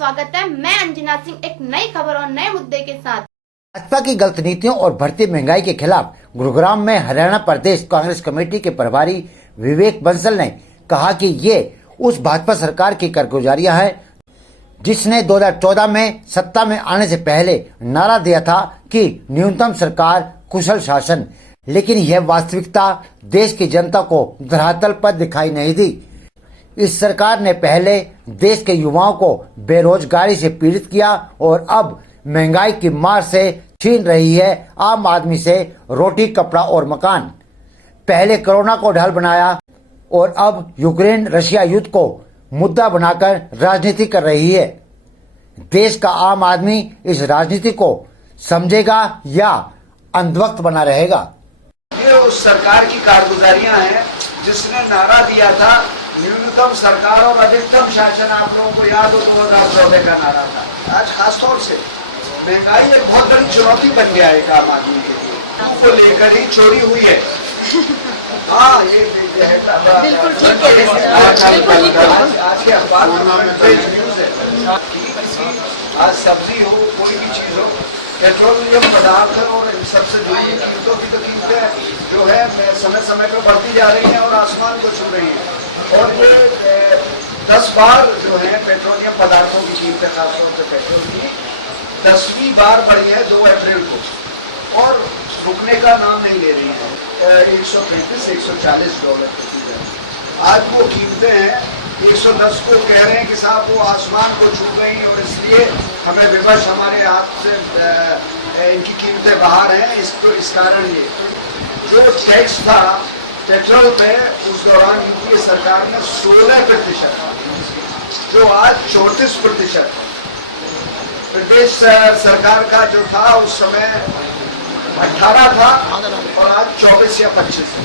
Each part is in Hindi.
स्वागत है। मैं अंजना सिंह एक नई खबर और नए मुद्दे के साथ। भाजपा की गलत नीतियों और बढ़ती महंगाई के खिलाफ गुरुग्राम में हरियाणा प्रदेश कांग्रेस कमेटी के प्रभारी विवेक बंसल ने कहा कि ये उस भाजपा सरकार की कारगुजारियां हैं जिसने 2014 में सत्ता में आने से पहले नारा दिया था कि न्यूनतम सरकार कुशल शासन, लेकिन यह वास्तविकता देश की जनता को धरातल पर दिखाई नहीं दी। इस सरकार ने पहले देश के युवाओं को बेरोजगारी से पीड़ित किया और अब महंगाई की मार से छीन रही है आम आदमी से रोटी, कपड़ा और मकान। पहले कोरोना को ढाल बनाया और अब यूक्रेन रशिया युद्ध को मुद्दा बनाकर राजनीति कर रही है। देश का आम आदमी इस राजनीति को समझेगा या अंधभक्त बना रहेगा। ये उस सरकार की कारगुजारियां हैं जिसने नारा दिया था न्यूनतम सरकार और अधिकतम शासन। आप लोगों को याद हो 2014 का नारा था। आज खासतौर से महंगाई एक बहुत बड़ी चुनौती बन गया है आम आदमी के लिए, को लेकर ही चोरी हुई है। हाँ, ये है बिल्कुल ठीक है। आज के अखबार में न्यूज है कि आज सब्जी हो, कोई भी चीज हो, पेट्रोलियम पदार्थ और इन सबसे जुड़ी कीमतों की तो कीमतें जो है समय समय पर बढ़ती जा रही हैं और आसमान को छू रही हैं। और ये 10 बार जो है पेट्रोलियम पदार्थों की कीमतें, खासतौर से पेट्रोल की 10वीं बार बढ़ी है 2 अप्रैल को और रुकने का नाम नहीं ले रही है। 135-140 डॉलर प्रति बैरल आज वो कीमतें हैं। 110 को कह रहे हैं कि साहब वो आसमान को छू गई और इसलिए हमें विवश हमारे हाथ से इनकी कीमतें बाहर हैं। इस कारण ये जो टैक्स था पेट्रोल पे उस दौरान यूपीए सरकार ने 16%, जो आज 34%। प्रदेश सरकार का जो था उस समय 18 था और आज 24 या 25 है।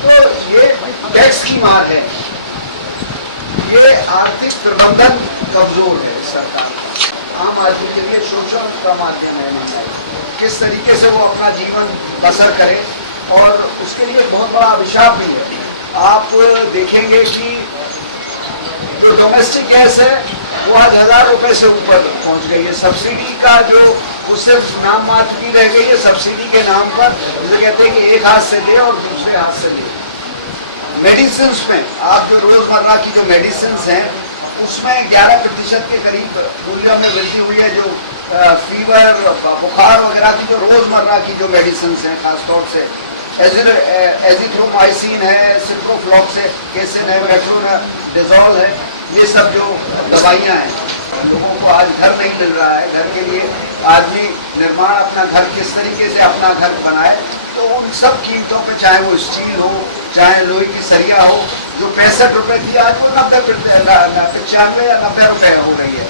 तो ये टैक्स की मार है। ये आर्थिक प्रबंधन कमजोर है सरकार का। आम आदमी के लिए शोषण का माध्यम है महंगाई। किस तरीके से वो अपना जीवन बसर करे और उसके लिए बहुत बड़ा अभिशाप भी है। आप देखेंगे कि जो डोमेस्टिक गैस है वो आज 1000 रुपए से ऊपर पहुंच गई है। सब्सिडी का जो वो सिर्फ नाम मात्र की रह गई है। सब्सिडी के नाम पर जैसे कहते हैं कि एक हाथ से ले और दूसरे हाथ से ले। मेडिसिन में आप जो रोजमर्रा की जो मेडिसिन हैं उसमें 11% के करीब मूल्यों में वृद्धि हुई है। जो फीवर, बुखार वगैरह की जो रोजमर्रा की जो मेडिसिन हैं, खासतौर से एजिथ्रोमाइसिन है, सिप्रोफ्लॉक्सेसिन है, मेट्रोनिडाजोल है, ये सब जो दवाइयाँ हैं। लोगों को आज घर नहीं मिल रहा है। घर के लिए आदमी निर्माण अपना घर किस तरीके से अपना घर बनाए, तो उन सब कीमतों पे, चाहे वो स्टील हो, चाहे लोहे की सरिया हो, जो 65 रुपए थी आज वो 95 या 90 रुपए हो रही है।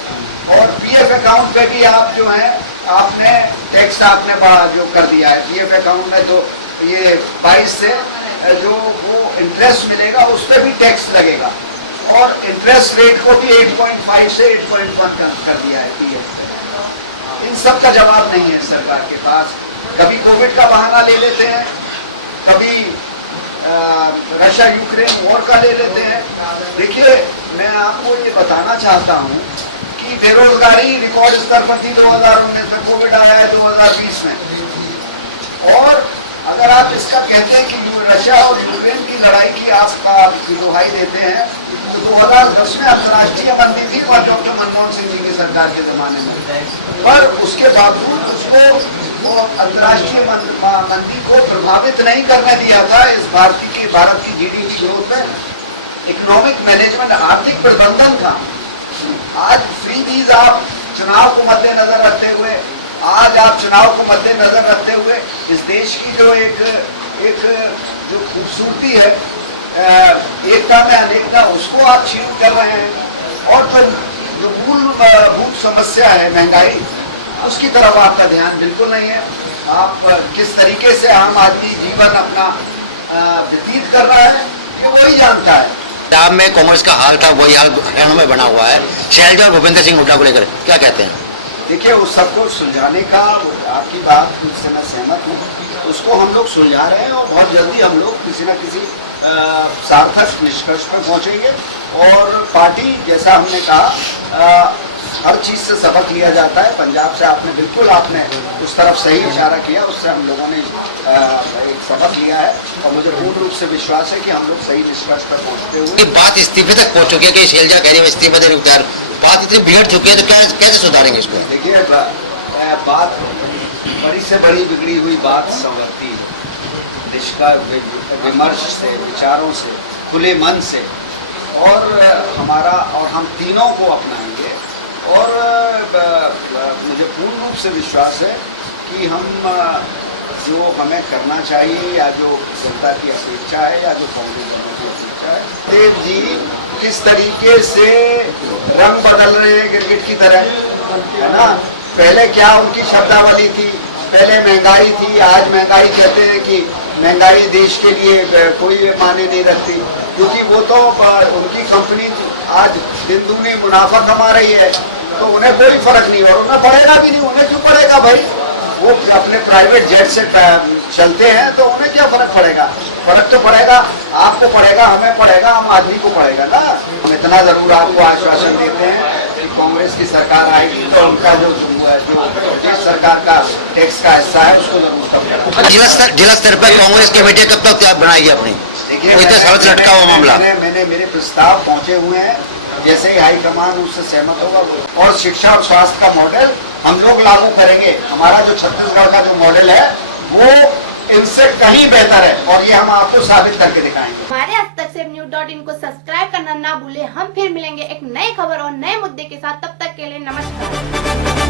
और पीएफ अकाउंट पे भी आप जो है आपने टैक्स आपने बड़ा जो कर दिया है। पीएफ अकाउंट में तो ये 22 से जो वो इंटरेस्ट मिलेगा उस पर भी टैक्स लगेगा और इंटरेस्ट रेट को भी 8.5 से 8.1 कर दिया है पीएफ। इन सब का जवाब नहीं है सरकार के पास। कभी कोविड का बहाना ले लेते हैं, कभी रशिया यूक्रेन वॉर का ले लेते हैं। देखिए, मैं आपको ये बताना चाहता हूँ कि बेरोजगारी रिकॉर्ड स्तर पर थी 2019 में, कोविड आया है 2020 में। और अगर आप इसका कहते हैं कि रशिया और यूक्रेन की लड़ाई की आप दुहाई देते हैं, तो 2010 में अंतर्राष्ट्रीय मंदी थी और डॉक्टर मनमोहन सिंह जी की सरकार के जमाने में, पर उसके बावजूद उसको अंतर्राष्ट्रीय मंदी को प्रभावित नहीं करने दिया था। इस भारत की जीडीपी ग्रोथ में इकोनॉमिक मैनेजमेंट, आर्थिक प्रबंधन था। आज फ्रीबीज आप चुनाव को मद्देनजर रखते हुए, इस देश की जो एक जो खूबसूरती है, एकता में अनेकता, उसको आप छीन कर रहे हैं। और जो मूलभूत समस्या है महंगाई, उसकी तरफ आपका ध्यान बिल्कुल नहीं है। आप किस तरीके से आम आदमी जीवन अपना व्यतीत कर रहा है ये वही जानता है। पंजाब में कांग्रेस का हाल था वही हाल हरियाणा में बना हुआ है। शैलजा और भूपेंद्र सिंह हुड्डा को लेकर क्या कहते हैं? देखिए, उस सबको सुलझाने का आपकी बात से मैं सहमत हूँ। उसको हम लोग सुलझा रहे हैं और बहुत जल्दी हम लोग किसी न किसी सार्थक निष्कर्ष पर पहुंचेंगे। और पार्टी, जैसा हमने कहा, हर चीज से सबक लिया जाता है। पंजाब से आपने बिल्कुल आपने उस तरफ सही इशारा किया, उससे हम लोगों ने एक सबक लिया है और मुझे पूर्ण रूप से विश्वास है कि हम लोग सही निष्कर्ष पर पहुंचते हुए। बात इस्तीफे तक पहुंच चुकी है कि शैलजा कह रही है इस्तीफा देने को तैयार, बात इतनी बिगड़ चुकी है तो क्या कैसे सुधारेंगे इसको? देखिए बात बड़ी से बड़ी बिगड़ी हुई बात संवरती विमर्श से, विचारों से, खुले मन से और हमारा और हम तीनों को अपनाएंगे और मुझे पूर्ण रूप से विश्वास है कि हम जो हमें करना चाहिए या जो जनता की अपेक्षा है या जो कांग्रेस वालों की अपेक्षा है, देव जी किस तरीके से रंग बदल रहे हैं क्रिकेट की तरह, है ना। पहले क्या उनकी शब्दावली थी, पहले महंगाई थी, आज महंगाई कहते हैं कि महंगाई देश के लिए कोई मायने नहीं रखती, क्योंकि वो तो उनकी कंपनी आज दिन दूनी मुनाफा कमा रही है तो उन्हें कोई फर्क नहीं, और उन्हें पड़ेगा भी नहीं। उन्हें क्यों पड़ेगा भाई, वो अपने प्राइवेट जेट से चलते हैं तो उन्हें क्या फर्क पड़ेगा? फर्क तो पड़ेगा, आपको पड़ेगा, हमें पड़ेगा, आम आदमी को पड़ेगा ना। हम इतना जरूर आपको आश्वासन देते हैं कि कांग्रेस की सरकार आएगी तो उनका जो प्रदेश सरकार का टैक्स का हिस्सा है उसको जरूर कम। जिला स्तर पर कांग्रेस कमेटी कब तक बनाएगी अपनी? देखिए लटका हुआ मामला मैंने मेरे प्रस्ताव पहुंचे हुए हैं, जैसे ही हाईकमान उससे सहमत होगा। और शिक्षा और स्वास्थ्य का मॉडल हम लोग लागू करेंगे। हमारा जो छत्तीसगढ़ का जो मॉडल है वो इनसे कहीं बेहतर है और ये हम आपको साबित करके दिखाएंगे। हमारे हस्तक्षेप को सब्सक्राइब करना ना भूले। हम फिर मिलेंगे एक नई खबर और नए मुद्दे के साथ, तब तक के लिए नमस्कार।